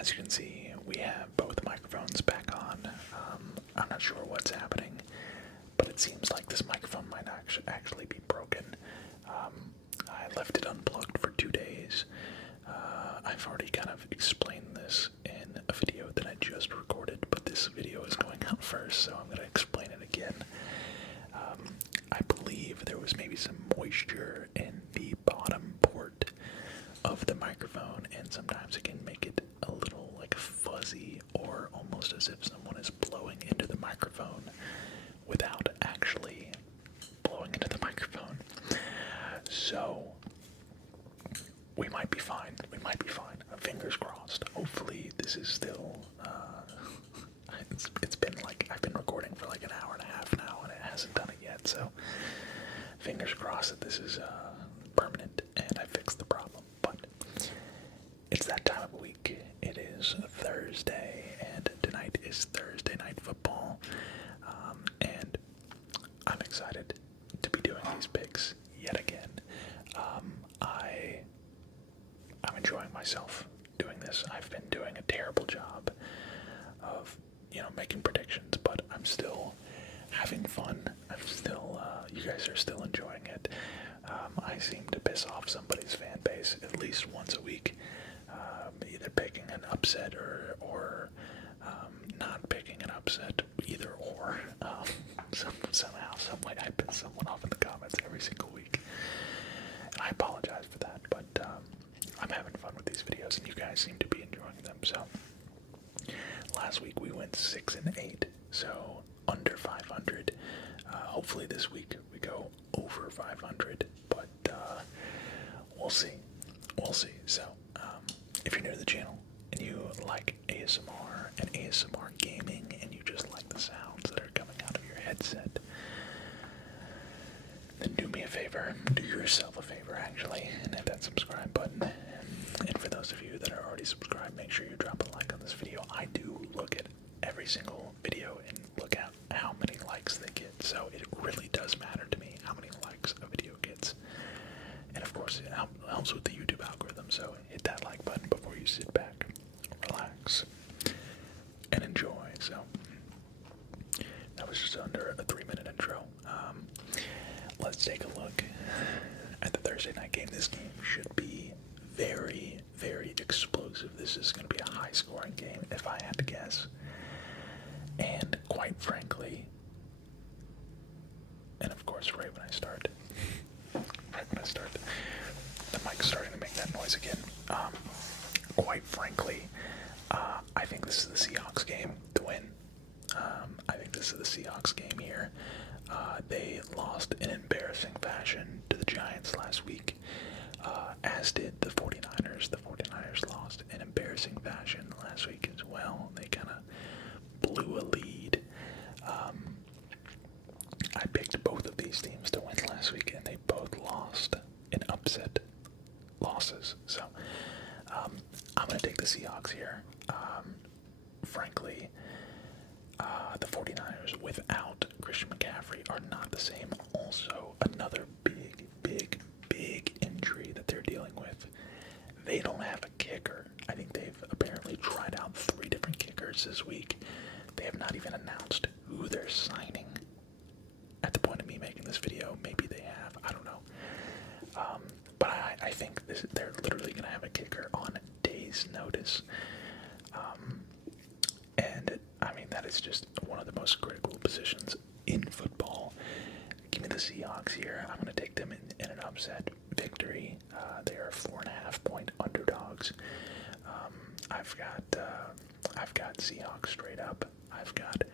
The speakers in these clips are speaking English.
as you can see, we have both microphones back on. I'm not sure what's happening, but it seems like this microphone might actually be broken. I left it unplugged for 2 days. I've already kind of explained this in a video that I just recorded, but this video is going out first, so I'm going to explain it again. I believe there was maybe some moisture in the bottom port of the microphone, and sometimes it can make it a little like fuzzy, or almost as if someone is blowing into the microphone without actually blowing into the microphone. So we might be fine. We might be fine. Fingers crossed. Hopefully this is still it's been like I've been recording for like an hour and a half now and it hasn't done it yet, so fingers crossed that this is permanent and I fixed the problem. But it's that time of week. It is Thursday, and tonight is Thursday night football, and I'm excited to be doing these picks yet again. I'm enjoying myself doing this. I've been doing a terrible job of, making predictions, but I'm still having fun. I'm still, you guys are still enjoying it. I seem to piss off somebody's fan base at least once a week, either picking an upset or not picking an upset, either or. Somehow, some way, I piss someone off in the comments every single week. And I apologize for that, but I'm having fun with these videos, and you guys seem to be enjoying them. So last week we went 6-8, so under 500. Hopefully this week we go over 500, but we'll see. We'll see. So if you're new to the channel and you like ASMR and ASMR gaming, and you just like the sounds that are coming out of your headset, then do me a favor, do yourself a favor actually, and hit that subscribe button. And for those of you that are already subscribed, make sure you drop a like on this video. I do look at every single video and look at how many likes they get, so it really does matter to me how many likes a video gets. And of course, it helps with the YouTube algorithm, so hit that like button before you sit back, relax, and enjoy. So that was just under a 3-minute intro. Let's take a look at the Thursday night game. This game should be very, very explosive. This is going to be a high-scoring game, if I had to guess. And quite frankly, and of course, right when I start, the mic's starting to make that noise again. Quite frankly, I think this is the Seahawks game to win. I think this is the Seahawks game here. They lost in embarrassing fashion to the Giants last week, as did the 49ers. The 49ers lost in embarrassing fashion last week as well. They kind of blew a lead. I picked both of these teams to win last week, and they both lost in upset losses. So I'm going to take the Seahawks here. Frankly, the 49ers without Christian McCaffrey are not the same. Also, another big injury that they're dealing with. They don't have a kicker. I think they've apparently tried out 3 different kickers this week. They have not even announced who they're signing. At the point of me making this video, maybe they have. I don't know. But I think they're literally going to have a kicker on days' notice. And I mean, that is just one of the most critical positions in football. Give me the Seahawks here. I'm going to take them in an upset victory. They are 4.5-point underdogs. I've got Seahawks straight up. I've got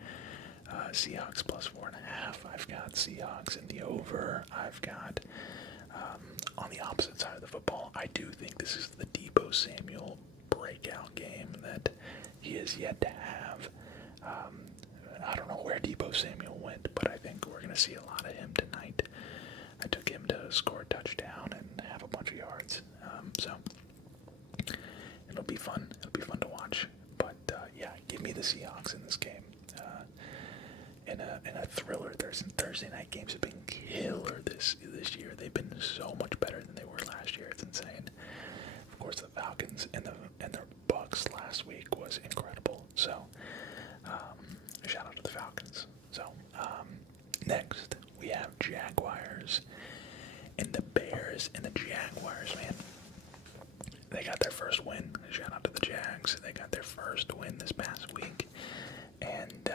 Seahawks plus 4.5. I've got Seahawks in the over. I've got on the opposite side of the football, I do think this is the Deebo Samuel breakout game that he has yet to have. I don't know where Deebo Samuel went, but I think we're going to see a lot of him tonight. I took him to score a touchdown and have a bunch of yards. So it'll be fun. It'll be fun to watch. But yeah, give me the Seahawks in this game. In a thriller. Thursday night games have been killer this year. They've been so much better than they were last year. It's insane. Of course, the Falcons and the Bucks last week was incredible. So, shout out to the Falcons. So, next we have Jaguars and the Bears. And the Jaguars, man, they got their first win. Shout out to the Jags. They got their first win this past week. And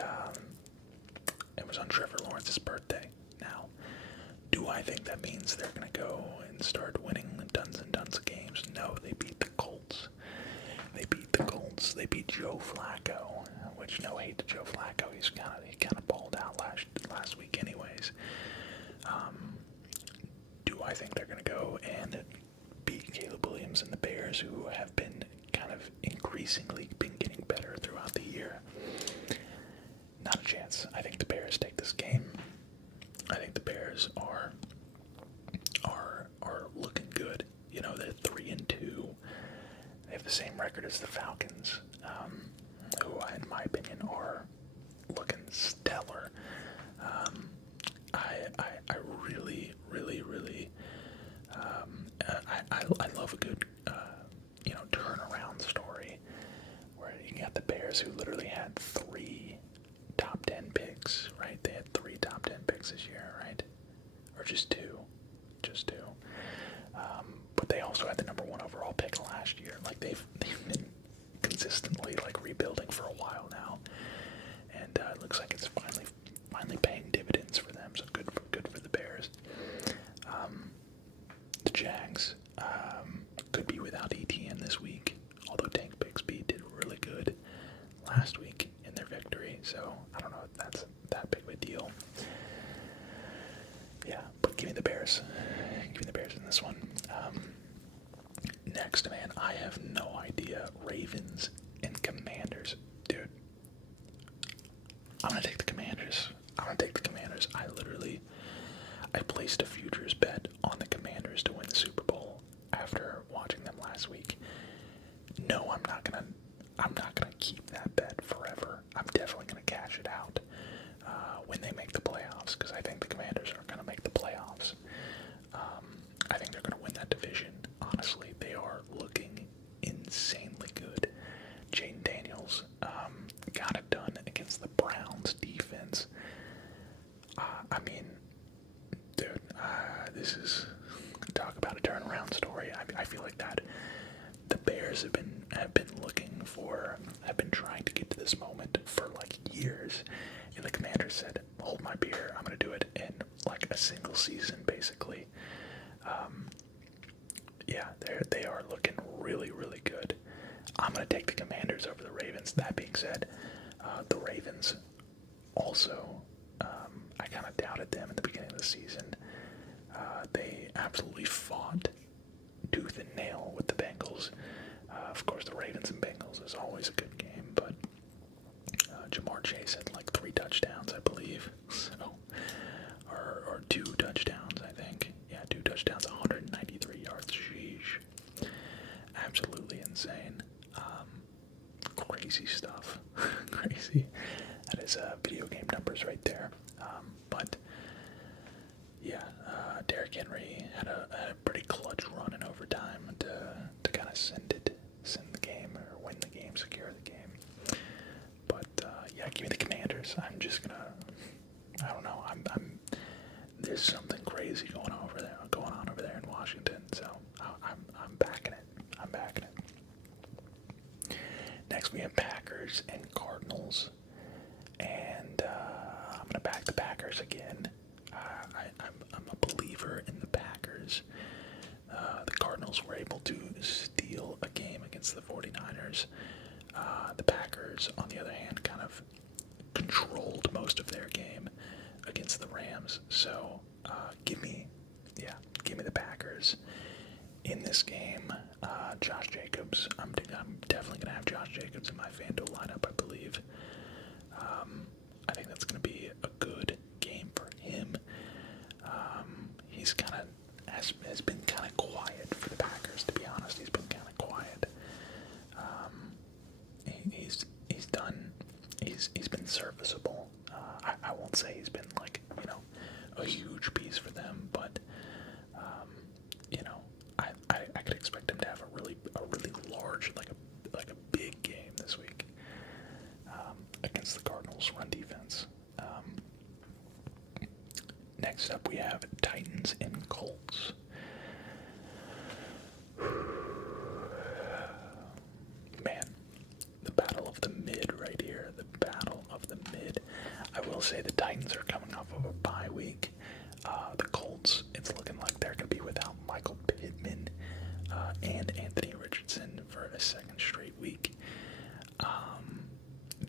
it was on Trevor Lawrence's birthday. Now, do I think that means they're going to go and start winning tons and tons of games? No, they beat the Colts. They beat the Colts. They beat Joe Flacco, which, no hate to Joe Flacco. He kind of balled out last week anyways. Do I think they're going to go and beat Caleb Williams and the Bears, who have been kind of increasingly been getting better throughout the year? Not a chance. I think the Bears take this game. I think the Bears are looking good. You know, they're 3-2. They have the same record as the Falcons, who, in my opinion, are looking stellar. I really, I love a good, turnaround story where you got the Bears, who literally had 3 top 10 picks, right? They had 3 top 10 picks this year, right? Or just 2. But they also had the number 1 overall pick last year. Like, they've been consistently, like, rebuilding for a while now. And it looks like it's finally paying dividends for them, so good for the Bears. The Jags could be without ETN this week, although Tank Bixby did really good last week in their victory, so I don't know if that's that big of a deal. Yeah, but give me the Bears. Give me the Bears in this one. Next, man, I have no idea. Ravens and Commanders. Dude, I'm going to take the Commanders. I placed a futures bet on the Commanders to win the Super Bowl after watching them last week. No, I'm not gonna keep that bet forever. I'm definitely gonna cash it out when they make the playoffs, because I think the Commanders are gonna make the playoffs. I think they're gonna win that division. Honestly, they are looking insanely good. Jaden Daniels got it done against the Browns defense. I mean, dude, this is, talk about a turnaround story. I feel like that the Bears have been trying to get to this moment for like years, and the Commanders said, "Hold my beer, I'm gonna do it in like a single season, basically." Yeah, they are looking really, really good. I'm gonna take the Commanders over the Ravens. That being said, the Ravens also, I kind of doubted them at the beginning of the season. They absolutely fought tooth and nail with the Bengals. Of course, the Ravens and Bengals is always a good game, but Jamar Chase had like 3 touchdowns, I believe, or 2 touchdowns, I think. Yeah, 2 touchdowns, 193 yards. Sheesh, absolutely insane. Crazy stuff. Crazy. That is video game numbers right there. But yeah, Derrick Henry had a pretty clutch run in overtime to kind of send the game, or win the game, secure the game. But yeah, give me the Commanders. I'm just gonna, I don't know. There's something crazy going on over there in Washington. So I'm backing it. Next we have Packers and Cardinals, and I'm gonna back the Packers again. I'm a believer in the Packers. The Cardinals were able to steal a game against the 49ers. The Packers, on the other hand, kind of controlled most of their game against the Rams. So give me the Packers in this game. Josh Jacobs, I'm definitely going to have Josh Jacobs in my FanDuel lineup, I believe. I think that's going to be a good game for him. He's kind of has been kind of quiet for the Packers, to be honest. He's been kind of quiet. He's been serviceable. I won't say he's been like, a huge piece for them, but I could expect him to have a really large, like a big game, say the Titans are coming off of a bye week. The Colts, it's looking like they're going to be without Michael Pittman and Anthony Richardson for a second straight week.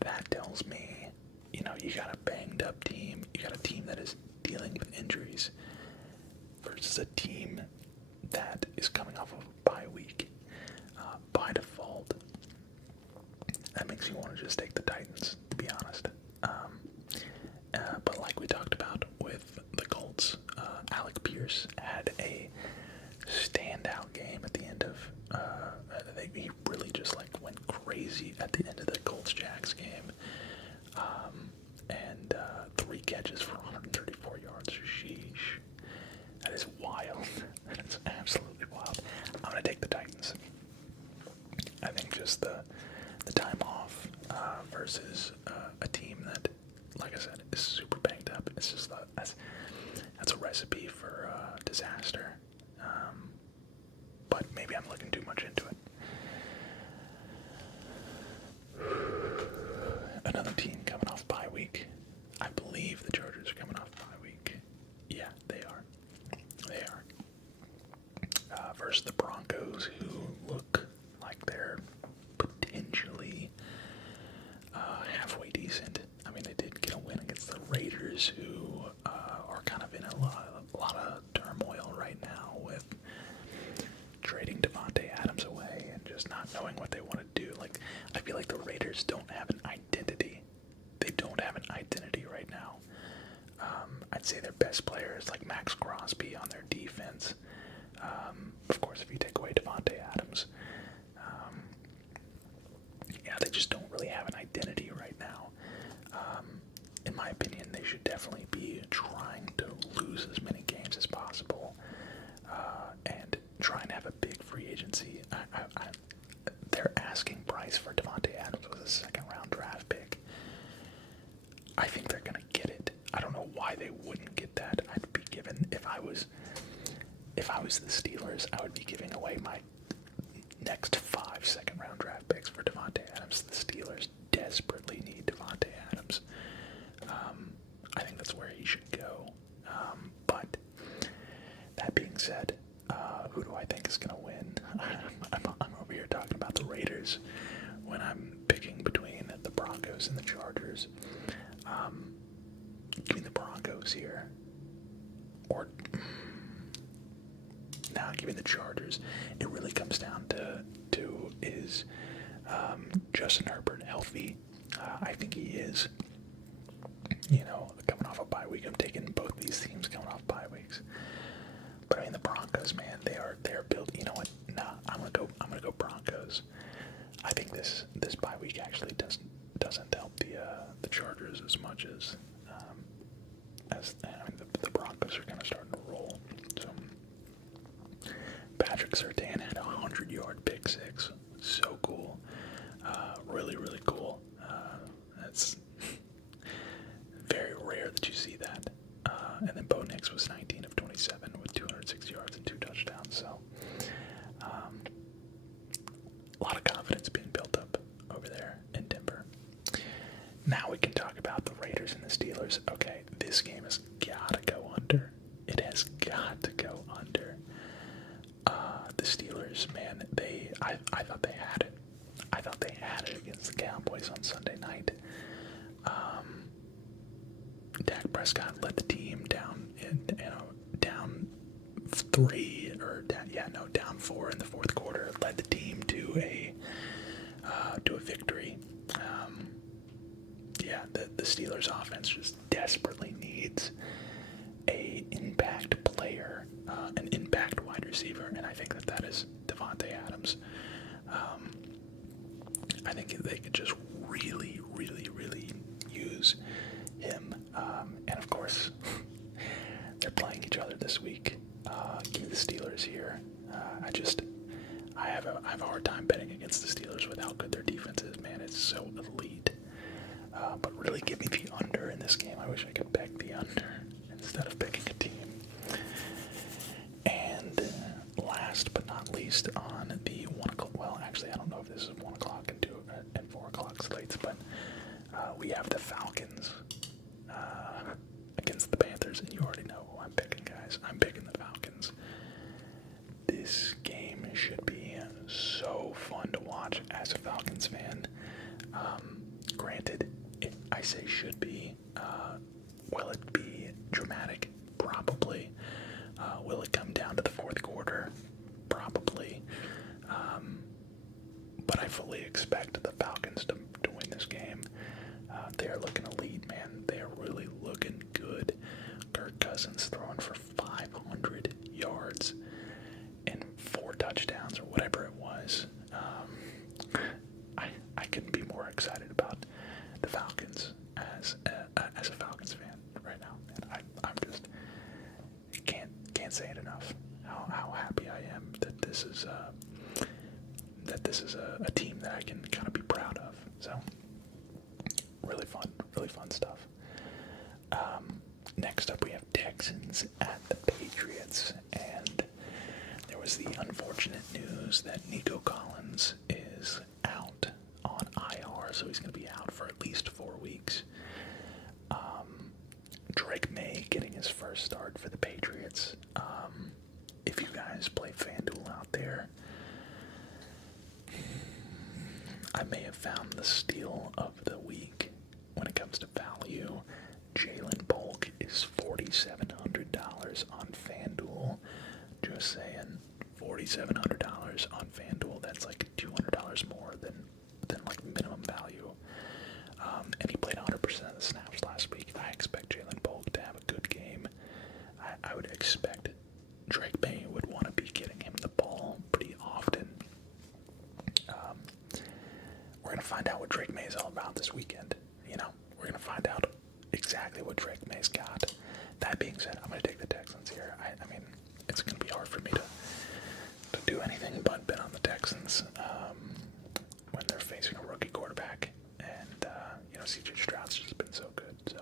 That tells me, you know, you got a banged up team. You got a team that is dealing with injuries versus a team that is coming off of a bye week. By default, that makes me want to just take the Titans, to be honest. But like we talked about with the Colts, Alec Pierce had a standout game at the end of. He really just like went crazy at the end of the Colts-Jags game, and 3 catches for 134 yards. Sheesh, that is wild. That is absolutely wild. I'm gonna take the Titans. I think just the time off versus a team that, like I said, is super banged up. It's just that's a recipe for disaster. But maybe I'm looking too much into it. Another team coming off bye week. I believe the Chargers are coming off bye week. Yeah, they are. They are. Versus the Broncos, who look like they're potentially halfway decent. I mean, they did get a win against the Raiders, who are kind of in a lot of turmoil right now with trading Devontae Adams away and just not knowing what they want to do. Like, I feel like the Raiders don't have an identity. They don't have an identity right now. I'd say their best player is like Max Crosby on their defense. Of course, if you take away Devontae Adams, yeah, they just don't really have an identity right now. In my opinion, they should definitely be trying to lose as many games as possible, and try and have a big free agency. Their asking price for Devontae Adams was a second-round draft pick. I think they're gonna get it. I don't know why they wouldn't get that. I'd be giving, if I was the Steelers, I would be giving away my next 5 second-round draft picks for Devontae Adams. The Steelers desperately need Devontae Adams. I think that's where he should go. But that being said, who do I think is going to win? I'm over here talking about the Raiders when I'm picking between the Broncos and the Chargers. Give me the Broncos here. Or, now give me the Chargers. It really comes down to is Justin Herbert healthy? I think he is. You know, coming off a bye week, I'm taking both these teams coming off bye weeks. But I mean, the Broncos, man, they're built. You know what? Nah, I'm gonna go Broncos. I think this bye week actually doesn't help the Chargers as much as I mean, the Broncos are kind of starting to roll. So Patrick Surtain had a 100-yard pick six. So cool. Really, really cool. That's very rare that you see that. And then Bo Nix was 19 of 27 with 206 yards and 2 touchdowns. So a lot of confidence being built up over there in Denver. Now we can talk about the Raiders and the Steelers. Okay, this game has got to go under. It has got to go under. The Steelers, man, I thought they had it. I thought they had it against the Cowboys on Sunday night. Dak Prescott led the team down 4 in the fourth quarter. Led the team to a victory. The Steelers offense just desperately needs a impact player, an impact wide receiver, and I think that is Devontae Adams. I think they could just really, really, really use him. And of course, they're playing each other this week. Give me the Steelers here. I have a hard time betting against the Steelers with how good their defense is. Man, it's so elite. But really, give me the under in this game. I wish I could bet the under instead of picking a team. And last but not least, on the 1 o'clock. Well, actually, I don't know if this is 1 o'clock and 4 o'clock slates, but we have the Falcons against the Panthers, and you already know who I'm picking, guys. I'm picking the Falcons. This game should be so fun to watch as a Falcons fan. Granted, I say should be. Will it be dramatic? Probably. Will it come down to the fourth quarter? Probably. But I fully expect the Falcons to win this game. They're looking elite, man. They're really looking good. Kirk Cousins throwing for 500 yards and 4 touchdowns or whatever it was. I couldn't be more excited about the Falcons as a Falcons fan right now. And I'm just can't say it enough how happy I am that this is a team that I can kind of be proud of. So really fun stuff. Next up we have Texans at the Patriots, and there was the unfortunate news that Nico Collins is out on IR, so he's going to be out for at least 4 weeks. Drake May getting his first start for the Patriots. If you guys play FanDuel out there, I may have found the steal of the week when it comes to value. Jalen Polk is $4,700 on FanDuel. Just saying, $4,700 on FanDuel. That's like $200 more than like minimum value. And he played 100% of the snaps last week. I expect Jalen Polk to have a good game. I would expect Drake May would want to be getting him the ball pretty often. We're going to find out what Drake May is all about this weekend. You know, we're going to find out exactly what Drake May's got. That being said, I'm going to take the Texans here. I mean, it's going to be hard for me to do anything but bet on the Texans when they're facing a rookie quarterback. And, C.J. Stroud's just been so good. So,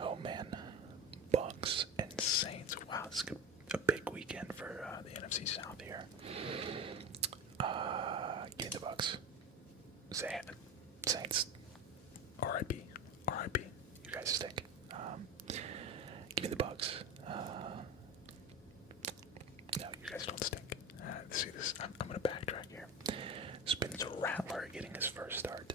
oh man, Bucks and Saints. Wow, this is a big weekend for the NFC South here. Give me the Bucks. Saints. R.I.P. R.I.P. You guys stink. Give me the Bucks. No, you guys don't stink. See this? I'm going to backtrack here. Spencer Rattler getting his first start,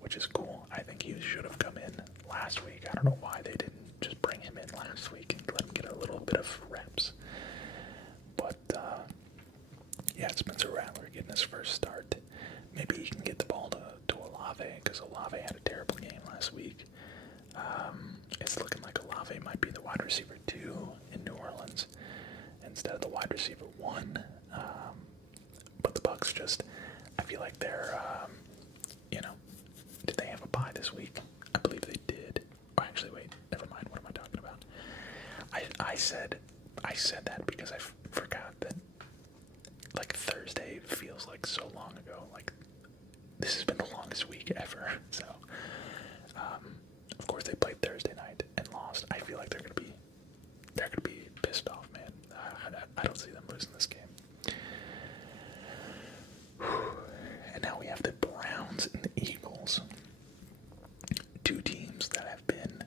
which is cool. I think he should have come in last week. I don't know why they didn't just bring him in last week and let him get a little bit of reps. But, yeah, Spencer Rattler getting his first start. Maybe he can get the ball to Olave, because Olave had a terrible game last week. It's looking like Olave might be the wide receiver 2 in New Orleans instead of the wide receiver 1. But the Bucks just, I feel like they're, did they have a bye this week? I believe they did. Oh, actually, wait, never mind. What am I talking about? I said that because I forgot that, like, Thursday feels like so long ago. Like, this has been the longest week ever. So, of course, they played Thursday night and lost. I feel like they're gonna be pissed off, man. I don't see them losing this game. And now we have the Browns and the Eagles. 2 teams that have been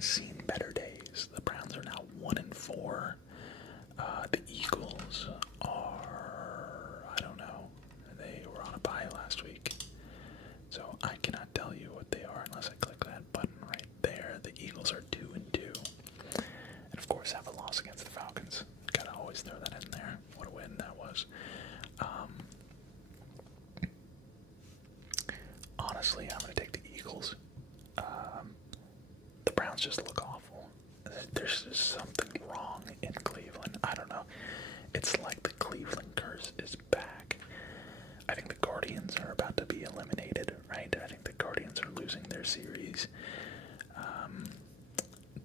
seen better days. The Browns are now 1-4. The Eagles are, I don't know. They were on a bye last week. So I cannot tell you what they are unless I click that button right there. The Eagles are 2-2. And of course have a loss against the Falcons. Gotta always throw that in there. What a win that was. Honestly, I'm going to take the Eagles. The Browns just look awful. There's just something wrong in Cleveland. I don't know. It's like the Cleveland curse is back. I think the Guardians are about to be eliminated, right? I think the Guardians are losing their series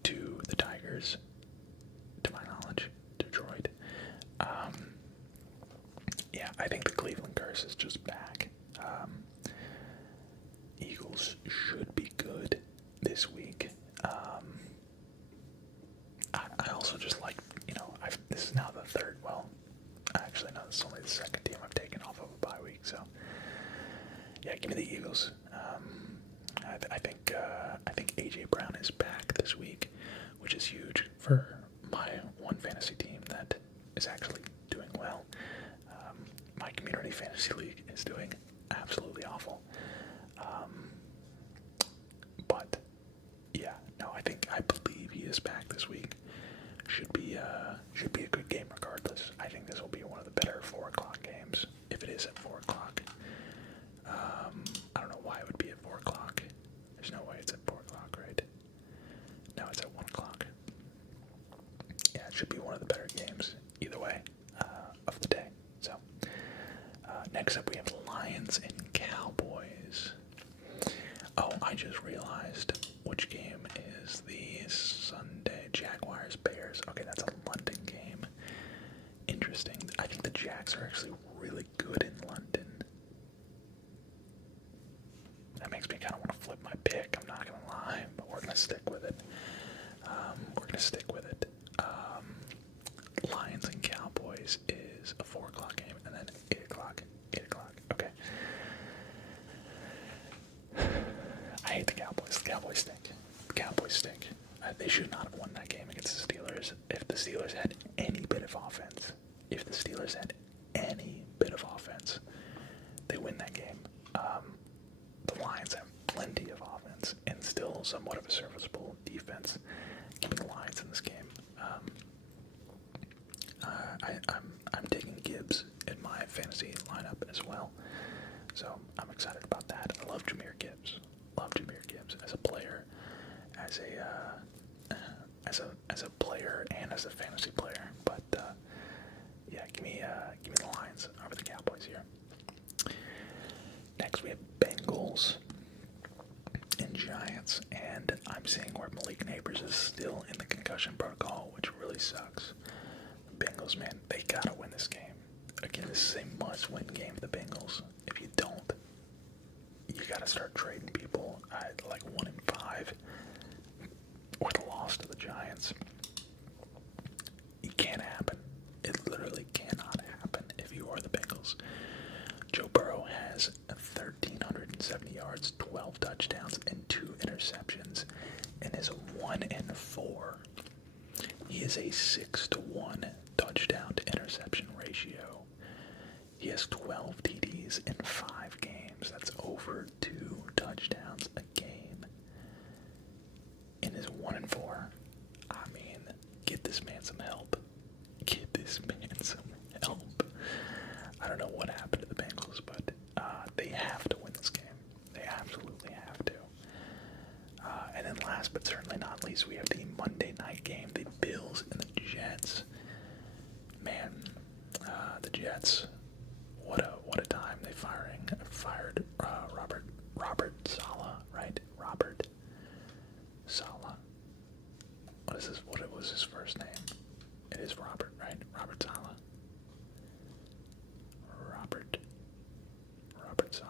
to the Tigers, to my knowledge, Detroit. Yeah, I think the Cleveland curse is just back. Eagles should be good this week. I also just like, this is now the third, well, actually no, this is only the second team I've taken off of a bye week, so yeah, give me the Eagles. I think AJ Brown is back this week, which is huge for my one fantasy team that is actually doing well. My community fantasy league is doing absolutely awful. But yeah, no, I believe he is back this week. Should be a good game regardless. I think this will be one of the better 4 o'clock games if it is at 4 o'clock. I don't know why it would be at 4 o'clock. There's no way it's at 4 o'clock, right? No, it's at 1 o'clock. Yeah, it should be one of the better games either way of the day. So next up we have Lions and Cowboys. Oh, I just realized which game is the Sunday. Jaguars Bears. Okay, that's a London game. Interesting. I think the Jags are actually really good in London. That makes me kind of want to flip my pick. I'm not gonna lie, but we're gonna stick with it. Lions and Cowboys is a 4 o'clock game, and then 8 o'clock. 8 o'clock. Okay. I hate the Cowboys. The Cowboys stink. The Cowboys stink. They should not have won that game against the Steelers. If the Steelers had any bit of offense, they win that game. The Lions have plenty of offense and still somewhat of a serviceable defense. Keeping the Lions in this game. I'm taking Gibbs in my fantasy lineup as well, so I'm excited about that. I love Jahmyr Gibbs. As a player, as a player and as a fantasy player. But yeah, give me the Lions over the Cowboys here. Next we have Bengals and Giants, and I'm seeing where Malik Neighbors is still in the concussion protocol, which really sucks. Bengals, man, they gotta win this game. Again, this is a must-win game for the Bengals. If you don't, you gotta start trading people at like 1 in 5, or the loss to the Giants. It can't happen. It literally cannot happen if you are the Bengals. Joe Burrow has 1,370 yards, 12 touchdowns, and 2 interceptions, and is 1 in 4. He is a 6-to-1 touchdown to interception ratio. He has 12 TDs in 5 games. That's over 2 touchdowns a game. And is 1 in 4. I mean, get this man some help. I don't know what happened to the Bengals, but they have to win this game. They absolutely have to. And then last but certainly not least, we have the Monday night game, the Bills and the Jets. Man, the Jets, what a time they fired Robert Saleh, right? Robert Saleh. What is this? What was his first name? It is Robert, right? Robert Saleh. Robert Saleh.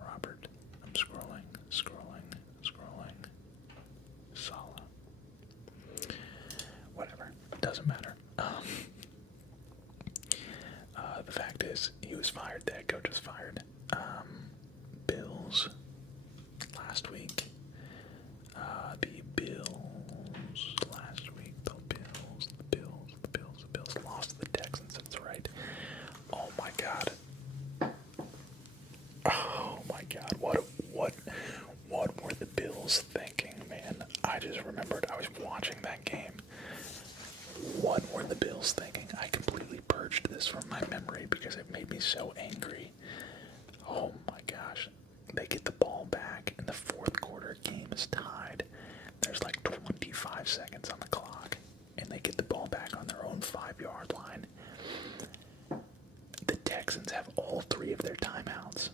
Robert. I'm scrolling. Saleh. Whatever. Doesn't matter. The fact is, he was fired. The head coach was fired. Bills last week. The Bills last week. The Bills lost to the Texans. That's right. Oh my God. What were the Bills thinking, man? I just remembered I was watching that game. What were the Bills thinking? I completely purged this from my memory because it made me so angry. Oh my gosh. They get the ball back in the fourth quarter. Game is tied. There's like 25 seconds on the clock. And they get the ball back on their own 5-yard line. The Texans have all 3 of their timeouts.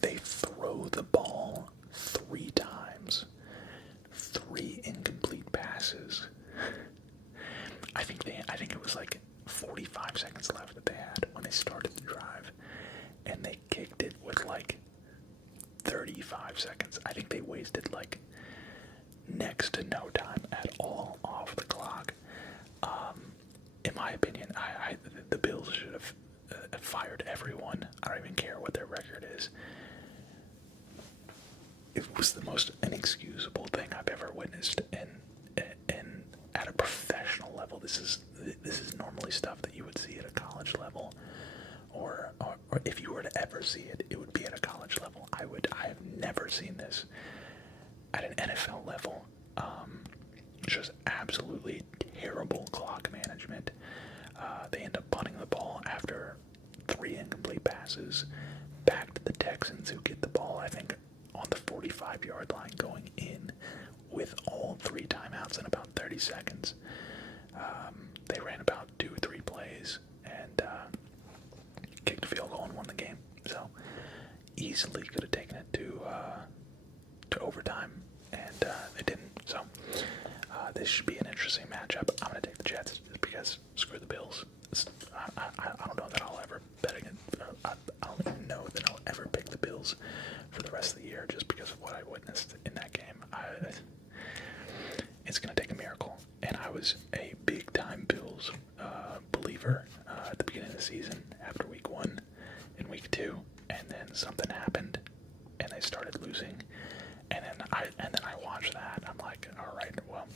They throw the ball 3 times. 3 incomplete passes. I think it was like 45 seconds left that they had when they started the drive, and they kicked it with like 35 seconds. I think they wasted like next to no time at all off the clock. In my opinion, the Bills should have fired everyone. I don't even care what their record is. it was the most inexcusable thing I've ever witnessed in at a professional level. This is normally stuff that you would see at a college level, or if you were to ever see it, it would be at a college level. I have never seen this at an NFL level. Just absolutely terrible clock management. They end up punting the ball after 3 incomplete passes back to the Texans, who get the ball, I think, on the 45-yard line, going in with all 3 timeouts in about 30 seconds. They ran about 2-3 plays and kicked a field goal and won the game. So easily could have taken it to overtime, and they didn't. So this should be an interesting matchup. I'm going to take the Jets just because screw the Bills. I don't know that I'll ever bet against. I don't even know that I'll ever pick the Bills for the rest of the year just because of what I witnessed in that game. It's going to take a miracle. And I was a big-time Bills believer at the beginning of the season after week 1 and week 2, and then something happened, and they started losing, and then I watched that. I'm like, all right, well,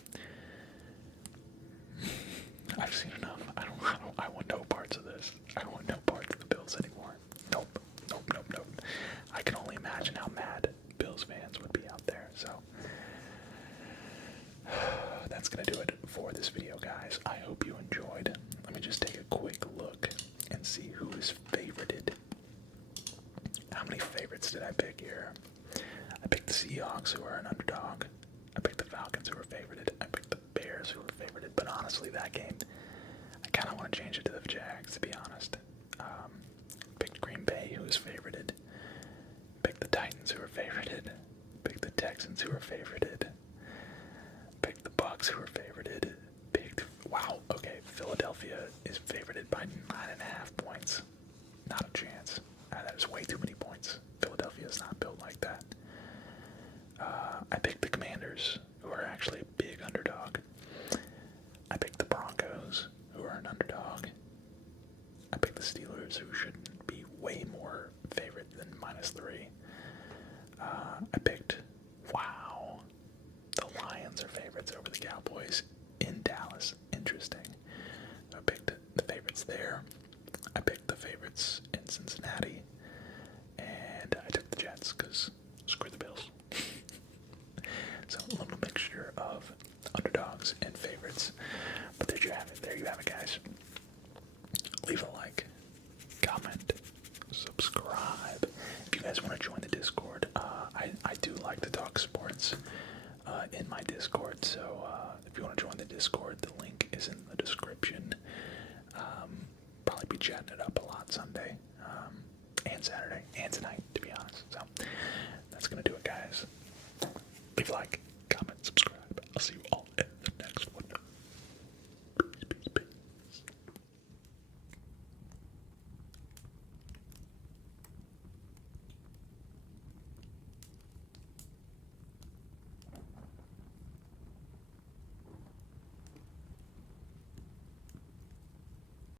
I've seen enough. I want no parts of this. I want no parts of the Bills anymore. Nope. I can only imagine how mad Bills fans would be out there. So that's gonna do it for this video, guys. I hope you enjoyed. Let me just take a quick look and see who is favorited. How many favorites did I pick here? I picked the Seahawks, who are an underdog. I picked the Falcons, who are favorited. I picked the Bears, who are favorited. But honestly, that game, I kind of want to change it to the Jags, to be honest. Picked Green Bay, who is favorited. Picked the Titans, who are favorited. Picked the Texans, who are favorited. Picked the Bucks, who are favorited. Okay, Philadelphia is favorited by 9.5 points. Not a chance. That is way too many points. Philadelphia is not built like that. I picked the Commanders, who are actually a big underdog. I picked the Broncos, who are an underdog. I picked the Steelers, who should be way more favorite than -3. I picked, the Lions are favorites over the Cowboys in Dallas. Interesting. I picked the favorites there. I picked the favorites in Cincinnati. And I took the Jets, because screw the Bills. So a little mixture of underdogs and favorites. But there you have it. There you have it, guys. Leave a like, comment, subscribe. If you guys want to join the Discord, I do like to talk sports in my Discord. So if you want to join the Discord, the link is in the description. Probably be chatting it up a lot Sunday and Saturday and tonight, to be honest. So